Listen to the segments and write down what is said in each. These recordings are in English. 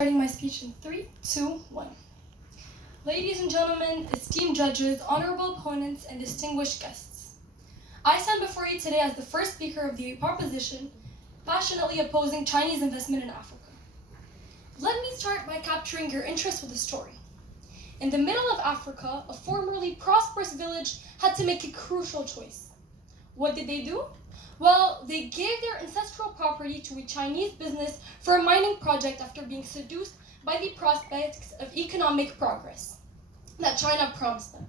Starting my speech in 3, 2, 1. Ladies and gentlemen, esteemed judges, honorable opponents, and distinguished guests. I stand before you today as the first speaker of the proposition passionately opposing Chinese investment in Africa. Let me start by capturing your interest with a story. In the middle of Africa, a formerly prosperous village had to make a crucial choice. What did they do? Well, they gave their ancestral property to a Chinese business for a mining project after being seduced by the prospects of economic progress that China promised them.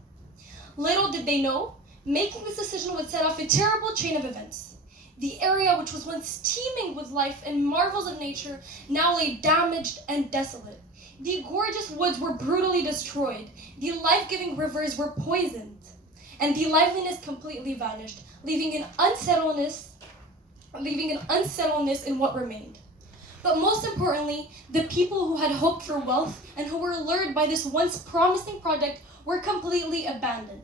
Little did they know, making this decision would set off a terrible chain of events. The area, which was once teeming with life and marvels of nature, now lay damaged and desolate. The gorgeous woods were brutally destroyed, the life-giving rivers were poisoned, and the liveliness completely vanished, leaving an unsettledness in what remained. But most importantly, the people who had hoped for wealth and who were lured by this once promising project were completely abandoned.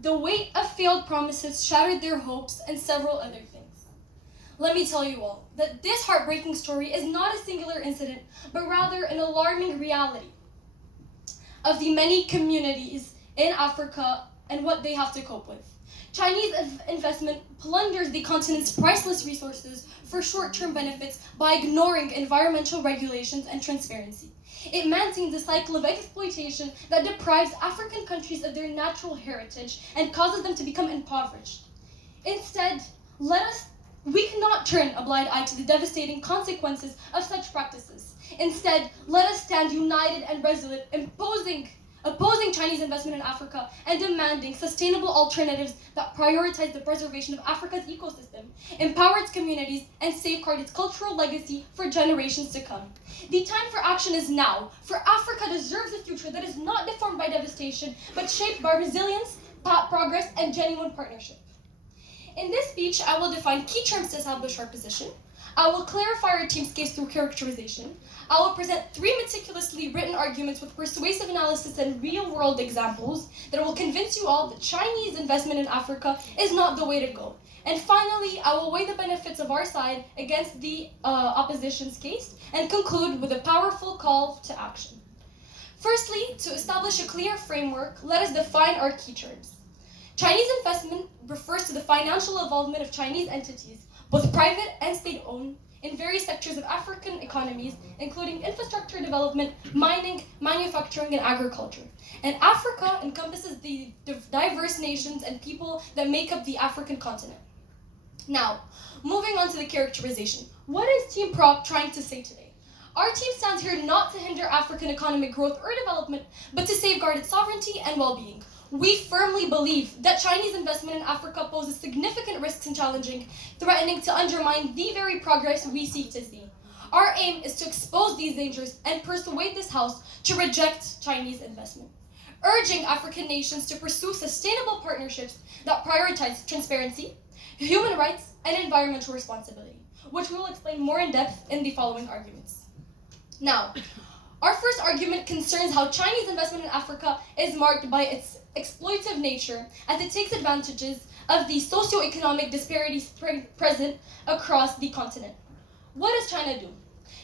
The weight of failed promises shattered their hopes and several other things. Let me tell you all that this heartbreaking story is not a singular incident, but rather an alarming reality of the many communities in Africa and what they have to cope with. Chinese investment plunders the continent's priceless resources for short-term benefits by ignoring environmental regulations and transparency. It maintains a cycle of exploitation that deprives African countries of their natural heritage and causes them to become impoverished. Instead, we cannot turn a blind eye to the devastating consequences of such practices. Instead, let us stand united and resolute, opposing Chinese investment in Africa and demanding sustainable alternatives that prioritize the preservation of Africa's ecosystem, empower its communities, and safeguard its cultural legacy for generations to come. The time for action is now, for Africa deserves a future that is not deformed by devastation, but shaped by resilience, progress, and genuine partnership. In this speech, I will define key terms to establish our position. I will clarify our team's case through characterization. I will present 3 meticulously written arguments with persuasive analysis and real-world examples that will convince you all that Chinese investment in Africa is not the way to go. And finally, I will weigh the benefits of our side against the opposition's case and conclude with a powerful call to action. Firstly, to establish a clear framework, let us define our key terms. Chinese investment refers to the financial involvement of Chinese entities, both private and state-owned, in various sectors of African economies, including infrastructure development, mining, manufacturing, and agriculture. And Africa encompasses the diverse nations and people that make up the African continent. Now, moving on to the characterization. What is Team Prop trying to say today? Our team stands here not to hinder African economic growth or development, but to safeguard its sovereignty and well-being. We firmly believe that Chinese investment in Africa poses significant risks and challenges, threatening to undermine the very progress we seek to see. Our aim is to expose these dangers and persuade this House to reject Chinese investment, urging African nations to pursue sustainable partnerships that prioritize transparency, human rights, and environmental responsibility, which we will explain more in depth in the following arguments. Now, our first argument concerns how Chinese investment in Africa is marked by its exploitative nature as it takes advantages of the socio-economic disparities present across the continent. What does China do?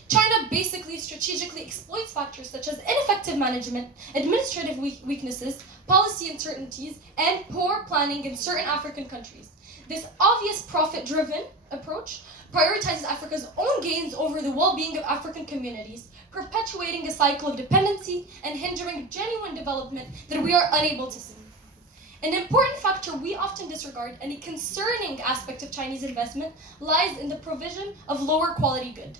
China basically strategically exploits factors such as ineffective management, administrative weaknesses, policy uncertainties, and poor planning in certain African countries. This obvious profit-driven approach prioritizes Africa's own gains over the well-being of African communities, perpetuating a cycle of dependency and hindering genuine development that we are unable to see. An important factor we often disregard and a concerning aspect of Chinese investment lies in the provision of lower quality good.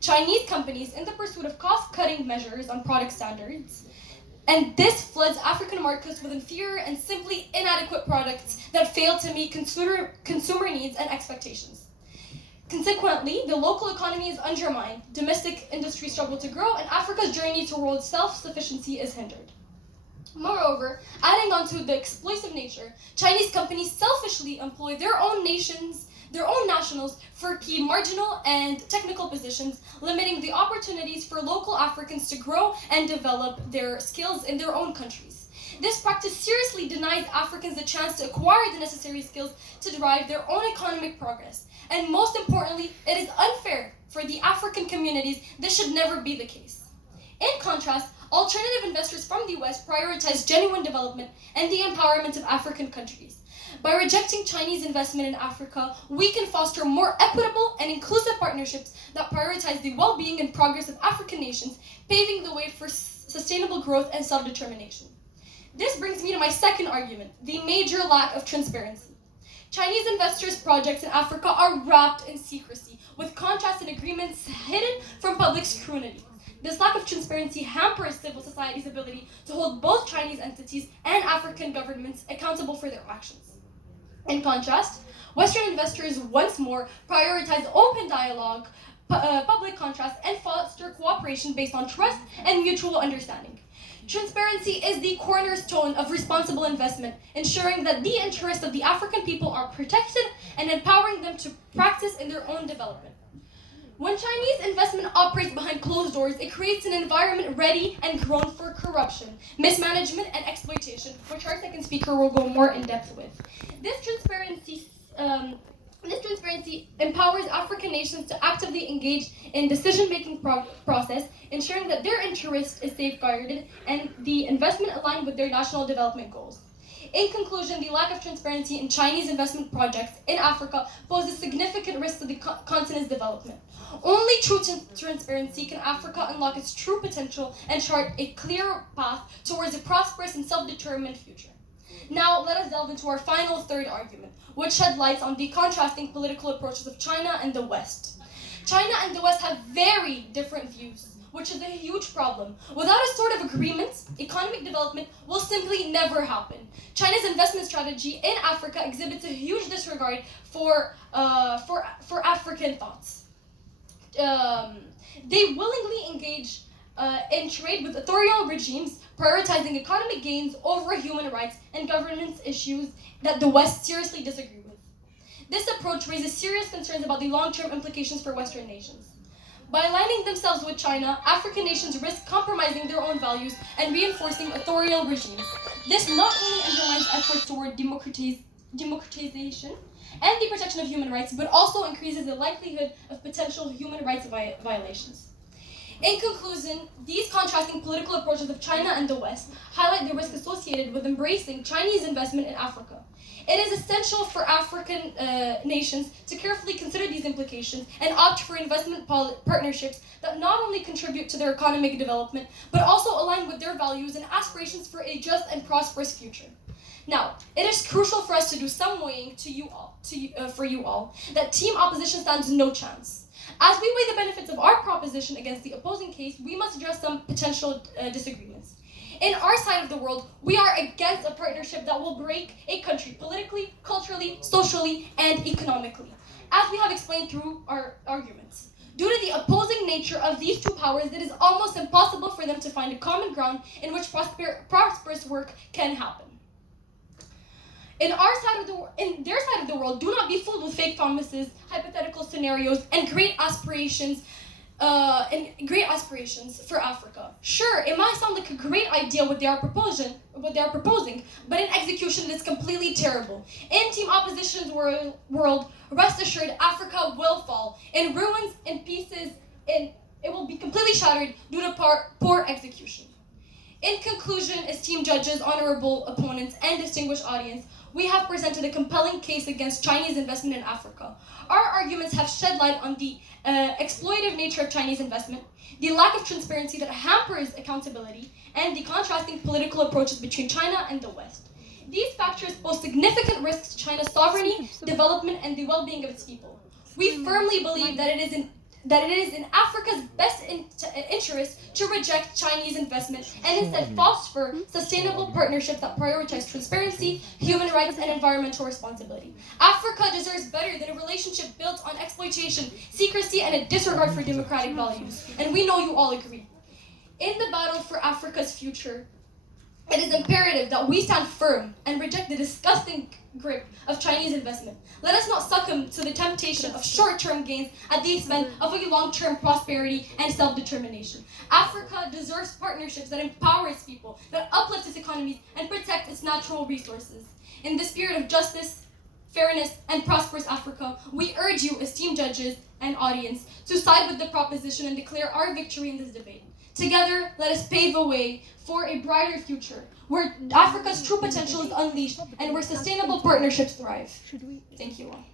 Chinese companies, in the pursuit of cost-cutting measures on product standards, and this floods African markets with inferior and simply inadequate products that fail to meet consumer needs and expectations. Consequently, the local economy is undermined, domestic industries struggle to grow, and Africa's journey toward self-sufficiency is hindered. Moreover, adding on to the explosive nature, Chinese companies selfishly employ their own nationals for key marginal and technical positions, limiting the opportunities for local Africans to grow and develop their skills in their own countries. This practice seriously denies Africans the chance to acquire the necessary skills to drive their own economic progress. And most importantly, it is unfair for the African communities. This should never be the case. In contrast, alternative investors from the West prioritize genuine development and the empowerment of African countries. By rejecting Chinese investment in Africa, we can foster more equitable and inclusive partnerships that prioritize the well-being and progress of African nations, paving the way for sustainable growth and self-determination. This brings me to my second argument, the major lack of transparency. Chinese investors' projects in Africa are wrapped in secrecy, with contracts and agreements hidden from public scrutiny. This lack of transparency hampers civil society's ability to hold both Chinese entities and African governments accountable for their actions. In contrast, Western investors once more prioritize open dialogue, public contrast, and foster cooperation based on trust and mutual understanding. Transparency is the cornerstone of responsible investment, ensuring that the interests of the African people are protected and empowering them to practice in their own development. When Chinese investment operates behind closed doors, it creates an environment ready and grown for corruption, mismanagement, and exploitation, which our second speaker will go more in depth with. This transparency empowers African nations to actively engage in decision-making process, ensuring that their interest is safeguarded and the investment aligned with their national development goals. In conclusion, the lack of transparency in Chinese investment projects in Africa poses significant risk to the continent's development. Only true transparency can Africa unlock its true potential and chart a clear path towards a prosperous and self-determined future. Now, let us delve into our final third argument, which shed light on the contrasting political approaches of China and the West. China and the West have very different views, which is a huge problem. Without a sort of agreement, economic development will simply never happen. China's investment strategy in Africa exhibits a huge disregard for African thoughts. They willingly engage in trade with authoritarian regimes, prioritizing economic gains over human rights and governance issues that the West seriously disagree with. This approach raises serious concerns about the long-term implications for Western nations. By aligning themselves with China, African nations risk compromising their own values and reinforcing authoritarian regimes. This not only undermines efforts toward democratization and the protection of human rights, but also increases the likelihood of potential human rights violations. In conclusion, these contrasting political approaches of China and the West highlight the risk associated with embracing Chinese investment in Africa. It is essential for African nations to carefully consider these implications and opt for investment partnerships that not only contribute to their economic development, but also align with their values and aspirations for a just and prosperous future. Now, it is crucial for us to do some weighing for you all, that team opposition stands no chance. As we weigh the benefits of our proposition against the opposing case, we must address some potential disagreements. In our side of the world, we are against a partnership that will break a country politically, culturally, socially, and economically, as we have explained through our arguments. Due to the opposing nature of these two powers, it is almost impossible for them to find a common ground in which prosperous work can happen. In their side of the world, do not be fooled with fake promises, hypothetical scenarios, and great aspirations for Africa. Sure, it might sound like a great idea what they are proposing, but in execution, it's completely terrible. In team opposition's world, rest assured, Africa will fall in ruins, in pieces, and it will be completely shattered due to poor execution. In conclusion, esteemed judges, honorable opponents, and distinguished audience, we have presented a compelling case against Chinese investment in Africa. Our arguments have shed light on the exploitative nature of Chinese investment, the lack of transparency that hampers accountability, and the contrasting political approaches between China and the West. These factors pose significant risks to China's sovereignty, development, and the well-being of its people. We firmly believe that it is in Africa's best interest to reject Chinese investment and instead foster sustainable partnerships that prioritize transparency, human rights, and environmental responsibility. Africa deserves better than a relationship built on exploitation, secrecy, and a disregard for democratic values. And we know you all agree. In the battle for Africa's future, it is imperative that we stand firm and reject the disgusting grip of Chinese investment. Let us not succumb to the temptation of short-term gains at the expense of a long-term prosperity and self-determination. Africa deserves partnerships that empower its people, that uplift its economies, and protect its natural resources. In the spirit of justice, fairness, and prosperous Africa, we urge you, esteemed judges and audience, to side with the proposition and declare our victory in this debate. Together, let us pave a way for a brighter future, where Africa's true potential is unleashed and where sustainable partnerships thrive. Thank you all.